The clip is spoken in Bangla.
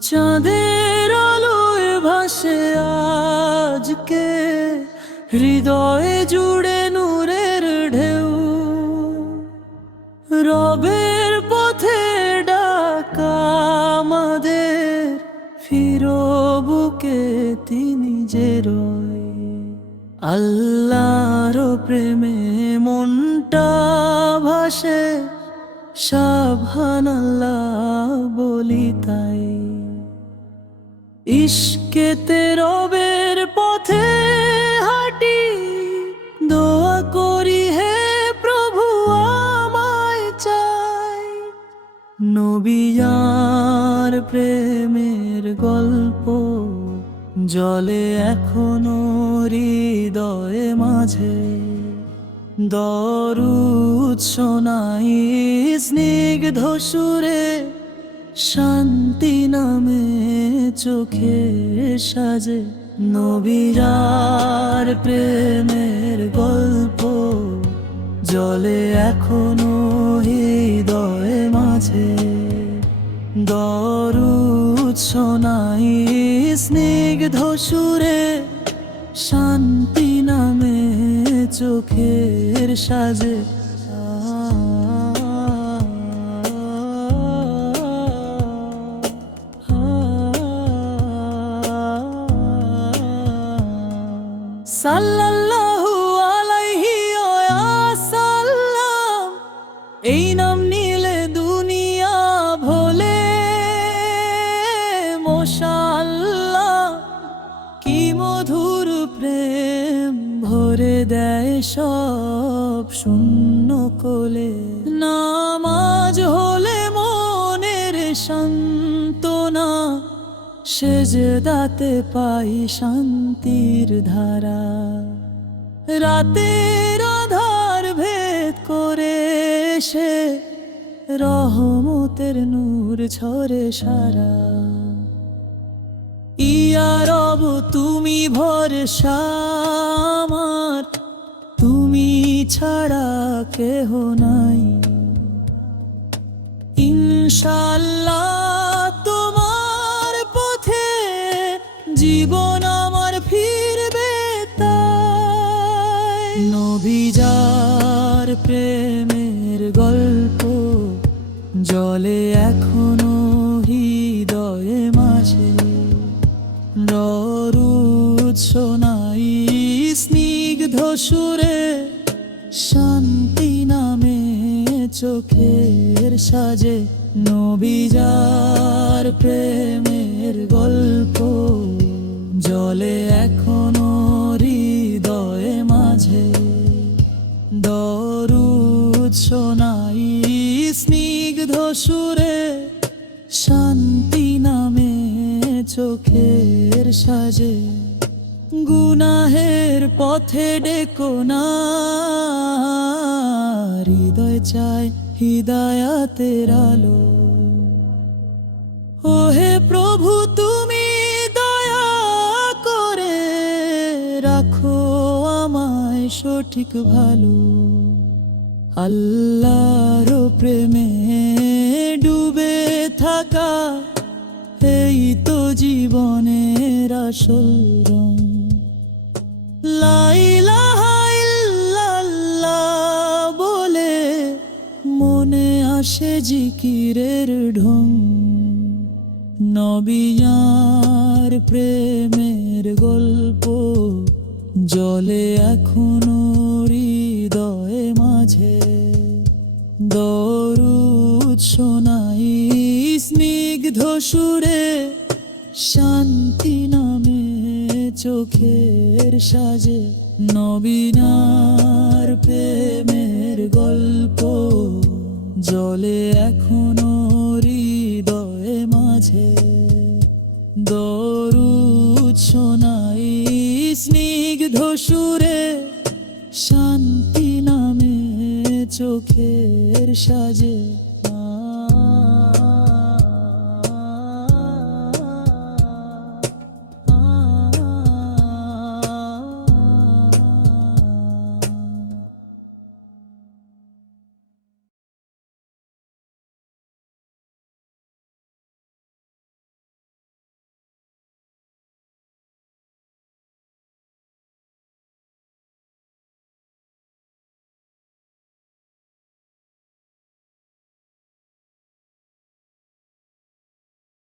চাঁদের আলোয় ভাসে আজকে হৃদয়ে জুড়ে নূরের ঢেউ, রবের পথে ডাকা আমাদের, ফিরো বুকে তিনি যে রয়। আল্লাহর প্রেমে মনটা ভাসে, সাবহানাল্লাহ বলি তাই। ইশকেতে রবের পথে হাঁটি, দোয়া করি হে প্রভু আমায় চাই। নবিয়ার প্রেমের গল্প জলে এখনো হৃদয়ে মাঝে, দরুদ শোনাই স্নিগ্ধ সুরে, শান্তি নামে চোখে সাজে। নবীর প্রেমের গল্প জলে এখনো হৃদয়ে মাঝে, দরুদ শোনাই স্নিগ্ধ সুরে, শান্তি নামে চোখের সাজে। সাল্লাল্লাহু আলাইহি ওয়াসাল্লাম, এই নাম নিলে দুনিয়া ভোলে। মাশাআল্লাহ কি মধুর প্রেম, ভরে দেয় সব শূন্য কোলে। নামাজ হলে মনের সান্ত্বনা, সেজদাতে পাই শান্তির ধারা। রাতের আধার ভেদ করে সে, রহমতের নূর ঝরে সারা। ইয়া রব তুমি ভরসা আমার, তুমি ছাড়া কেহ নাই। ইনশাআল্লাহ তোমার পথে জীবন আমার ফিরবে তাই। নবীর প্রেমের গল্প জলে এখনো হৃদয়ে মাঝে, দরুদ শোনাই স্নিগ্ধ সুরে, শান্তি নামে চোখের সাজে। নবীর প্রেমের গল্প জলে এখনো হৃদয়ে মাঝে, দরুদ শোনাই স্নিগ্ধ সুরে, শান্তি নামে চোখের সাজে। গুনাহের পথে ডেকো না, হৃদয় চায় হিদায়াতের আলো। ও হে প্রভু তুমি দয়া করে রাখো আমায় সঠিক ভালো। আল্লাহর প্রেমে ডুবে থাকা, এই তো জীবনের আসল রং। লা ইলাহা ইল্লাল্লাহ বলে মনে আসে জিকিরের ঢং। নবীর প্রেমের গল্প জলে এখনো হৃদয়ে মাঝে, দরুদ শোনাই স্নিগ্ধ সুরে, শান্তি নামে চোখের সাজে। নবীর প্রেমের গল্প জলে এখনো হৃদয়ে মাঝে, দরুদ শোনাই স্নিগ্ধ সুরে, শান্তি নামে চোখের সাজে।